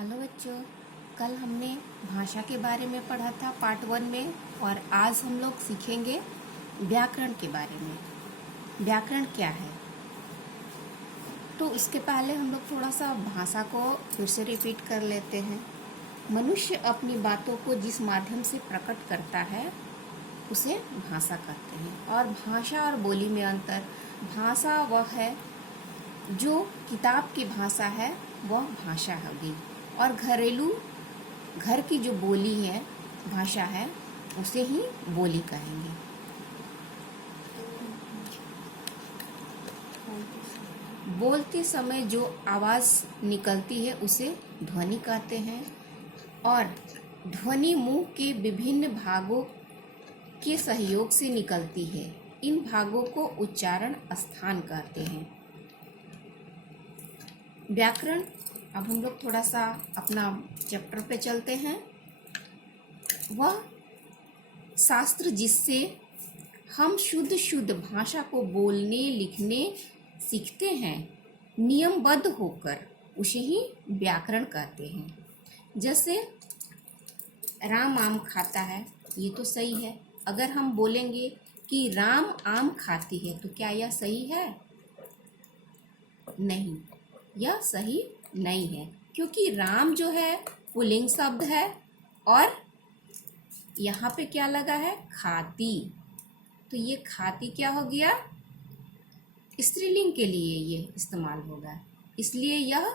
Hello बच्चों, कल हमने भाषा के बारे में पढ़ा था पार्ट 1 में। और आज हम लोग सीखेंगे व्याकरण के बारे में। व्याकरण क्या है? तो इसके पहले हम लोग थोड़ा सा भाषा को फिर से रिपीट कर लेते हैं। मनुष्य अपनी बातों को जिस माध्यम से प्रकट करता है उसे भाषा कहते हैं। और भाषा और बोली में अंतर। भाषा वह है जो किताब की भाषा है, वह भाषा होगी। और घरेलू घर की जो बोली है, भाषा है, उसे ही बोली कहेंगे। बोलते समय जो आवाज़ निकलती है उसे ध्वनि कहते हैं। और ध्वनि मुंह के विभिन्न भागों के सहयोग से निकलती है। इन भागों को उच्चारण स्थान कहते हैं। व्याकरण। अब हम लोग थोड़ा सा अपना चैप्टर पे चलते हैं। वह शास्त्र जिससे हम शुद्ध भाषा को बोलने लिखने सीखते हैं, नियमबद्ध होकर, उसे ही व्याकरण कहते हैं। जैसे राम आम खाता है, ये तो सही है। अगर हम बोलेंगे कि राम आम खाती है, तो क्या यह सही है? नहीं, यह सही नहीं है, क्योंकि राम जो है पुल्लिंग शब्द है और यहाँ पे क्या लगा है? खाती। तो ये खाती क्या हो गया? स्त्रीलिंग के लिए ये इस्तेमाल होगा, इसलिए यह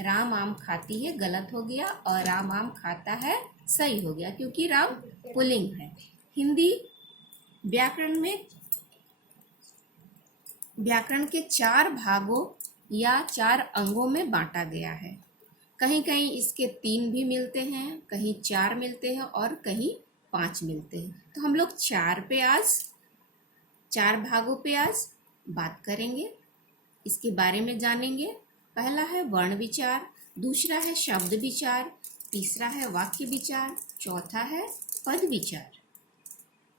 राम आम खाती है गलत हो गया और राम आम खाता है सही हो गया, क्योंकि राम पुल्लिंग है। हिंदी व्याकरण में व्याकरण के 4 भागों या 4 अंगों में बांटा गया है। कहीं कहीं इसके 3 भी मिलते हैं, कहीं 4 मिलते हैं और कहीं 5 मिलते हैं। तो हम लोग 4 भागों पे आज बात करेंगे, इसके बारे में जानेंगे। पहला है वर्ण विचार, दूसरा है शब्द विचार, तीसरा है वाक्य विचार, चौथा है पद विचार।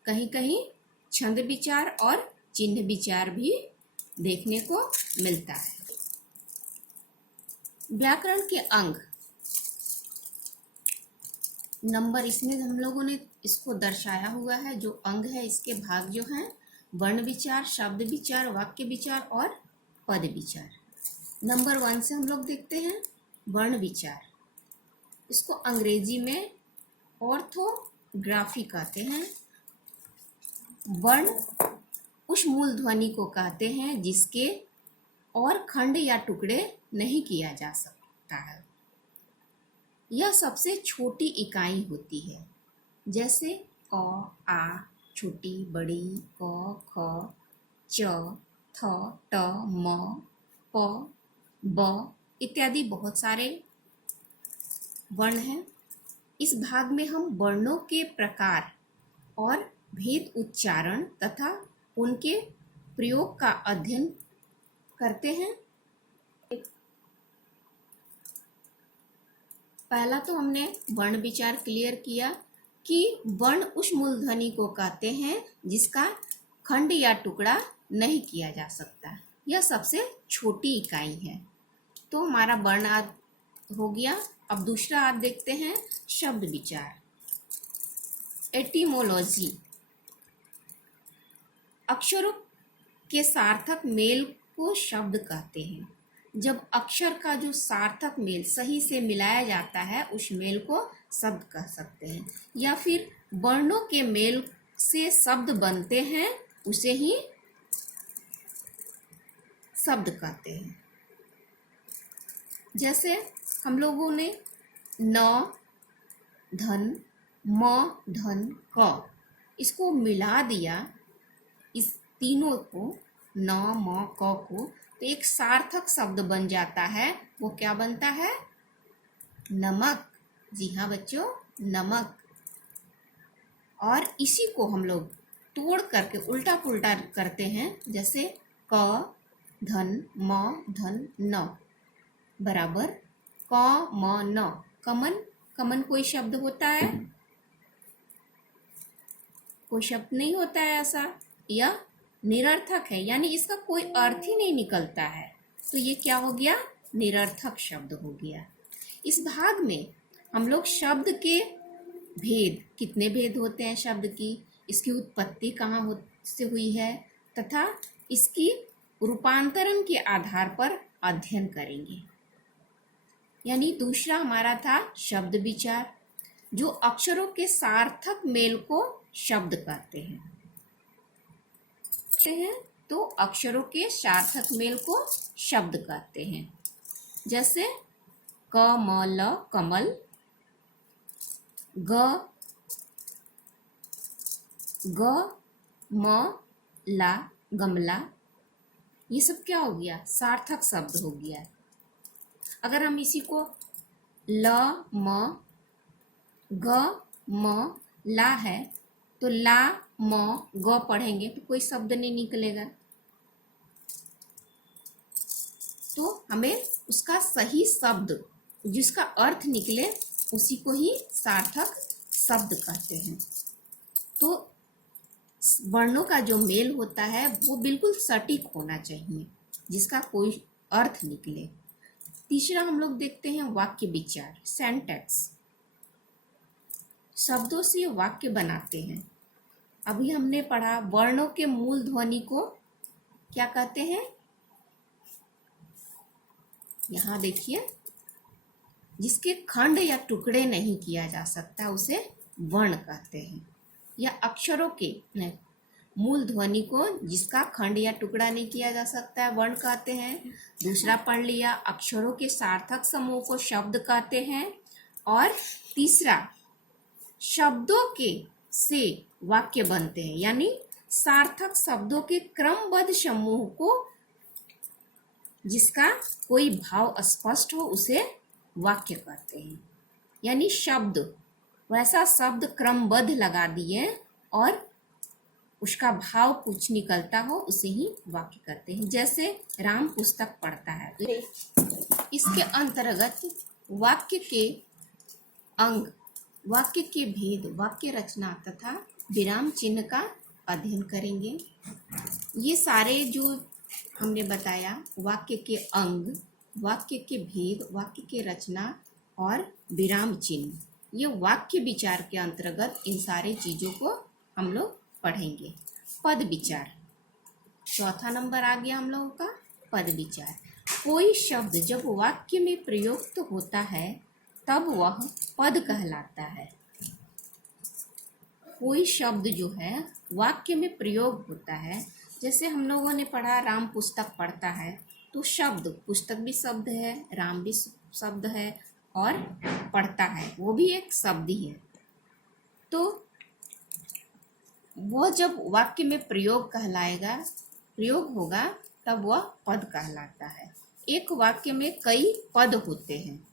कहीं कहीं छंद विचार और चिन्ह विचार भी देखने को मिलता है। व्याकरण के अंग नंबर, इसमें हम लोगों ने इसको दर्शाया हुआ है। जो अंग है, इसके भाग जो हैं, वर्ण विचार, शब्द विचार, वाक्य विचार और पद विचार। नंबर 1 से हम लोग देखते हैं वर्ण विचार। इसको अंग्रेजी में ऑर्थोग्राफी कहते हैं। वर्ण उस मूल ध्वनि को कहते हैं जिसके और खंड या टुकड़े नहीं किया जा सकता है। यह सबसे छोटी इकाई होती है, जैसे क, आ, छोटी, बड़ी, क, ख, च, थ, ट, म, प, ब इत्यादि बहुत सारे वर्ण हैं। इस भाग में हम वर्णों के प्रकार और भेद, उच्चारण तथा उनके प्रयोग का अध्ययन करते हैं। पहला तो हमने वर्ण विचार क्लियर किया कि वर्ण उस मूल ध्वनि को कहते हैं जिसका खंड या टुकड़ा नहीं किया जा सकता। यह सबसे छोटी इकाई है। तो हमारा वर्ण आदि हो गया। अब दूसरा आदि देखते हैं शब्द विचार, एटिमोलॉजी। अक्षरों के सार्थक मेल को शब्द कहते हैं। जब अक्षर का जो सार्थक मेल सही से मिलाया जाता है, उस मेल को शब्द कह सकते हैं। या फिर वर्णों के मेल से शब्द बनते हैं, उसे ही शब्द कहते हैं। जैसे हम लोगों ने न, धन, म, धन, क, इसको मिला दिया, इस तीनों को, न, म, क को, तो एक सार्थक शब्द बन जाता है। वो क्या बनता है? नमक। जी हाँ बच्चों, नमक। और इसी को हम लोग तोड़ करके उल्टा पुल्टा करते हैं, जैसे क, धन, म, धन, न बराबर क, म, न। कमन। कमन कोई शब्द होता है? कोई शब्द नहीं होता है ऐसा। यह निरर्थक है, यानी इसका कोई अर्थ ही नहीं निकलता है। तो ये क्या हो गया? निरर्थक शब्द हो गया। इस भाग में हम लोग शब्द के भेद, कितने भेद होते हैं शब्द की, इसकी उत्पत्ति कहाँ से हुई है तथा इसकी रूपांतरण के आधार पर अध्ययन करेंगे। यानी दूसरा हमारा था शब्द विचार, जो अक्षरों के सार्थक मेल को शब्द कहते हैं। तो अक्षरों के सार्थक मेल को शब्द कहते हैं। जैसे कमल कमल, ग म ला गमला, ये सब क्या हो गया? सार्थक शब्द हो गया। अगर हम इसी को ल म ग म ला है तो ला म ग पढ़ेंगे तो कोई शब्द नहीं निकलेगा। तो हमें उसका सही शब्द जिसका अर्थ निकले उसी को ही सार्थक शब्द कहते हैं। तो वर्णों का जो मेल होता है वो बिल्कुल सटीक होना चाहिए जिसका कोई अर्थ निकले। तीसरा हम लोग देखते हैं वाक्य विचार, सेंटेक्स। शब्दों से वाक्य बनाते हैं। अभी हमने पढ़ा वर्णों के मूल ध्वनि को क्या कहते हैं। यहाँ देखिए, जिसके खंड या टुकड़े नहीं किया जा सकता उसे वर्ण कहते हैं। या अक्षरों के मूल ध्वनि को जिसका खंड या टुकड़ा नहीं किया जा सकता है वर्ण कहते हैं। दूसरा पढ़ लिया, अक्षरों के सार्थक समूह को शब्द कहते हैं। और तीसरा, शब्दों के से वाक्य बनते हैं, यानी सार्थक शब्दों के क्रमबद्ध समूह को जिसका कोई भाव स्पष्ट हो उसे वाक्य कहते हैं। यानी शब्द, वैसा शब्द क्रमबद्ध लगा दिए और उसका भाव कुछ निकलता हो उसे ही वाक्य कहते हैं। जैसे राम पुस्तक पढ़ता है, इसके अंतर्गत वाक्य के अंग, वाक्य के भेद, वाक्य रचना तथा विराम चिन्ह का अध्ययन करेंगे। ये सारे जो हमने बताया, वाक्य के अंग, वाक्य के भेद, वाक्य के रचना और विराम चिन्ह, ये वाक्य विचार के अंतर्गत इन सारे चीजों को हम लोग पढ़ेंगे। पद विचार, चौथा नंबर आ गया हम लोगों का पद विचार। कोई शब्द जब वाक्य में प्रयुक्त होता है तब वह पद कहलाता है। कोई शब्द जो है वाक्य में प्रयोग होता है, जैसे हम लोगों ने पढ़ा राम पुस्तक पढ़ता है, तो शब्द, पुस्तक भी शब्द है, राम भी शब्द है और पढ़ता है वो भी एक शब्द ही है। तो वह जब वाक्य में प्रयोग कहलाएगा, प्रयोग होगा, तब वह पद कहलाता है। एक वाक्य में कई पद होते हैं।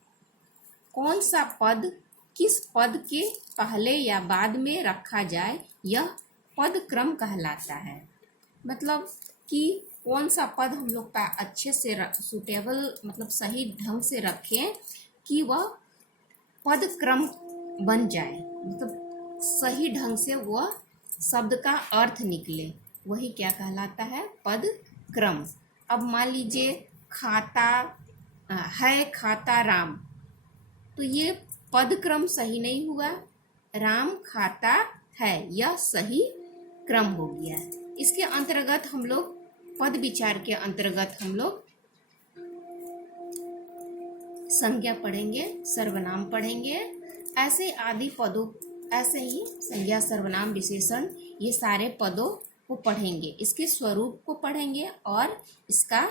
कौन सा पद किस पद के पहले या बाद में रखा जाए यह पद क्रम कहलाता है। मतलब कि कौन सा पद हम लोग का अच्छे से सुटेबल, मतलब सही ढंग से रखें कि वह पद क्रम बन जाए, मतलब सही ढंग से वह शब्द का अर्थ निकले, वही क्या कहलाता है? पद क्रम। अब मान लीजिए खाता है, खाता राम, तो ये पद क्रम सही नहीं हुआ। राम खाता है, यह सही क्रम हो गया। इसके अंतर्गत हम लोग पद विचार के अंतर्गत हम लोग संज्ञा पढ़ेंगे, सर्वनाम पढ़ेंगे, ऐसे आदि पदों, ऐसे ही संज्ञा, सर्वनाम, विशेषण, ये सारे पदों को पढ़ेंगे। इसके स्वरूप को पढ़ेंगे और इसका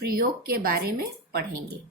प्रयोग के बारे में पढ़ेंगे।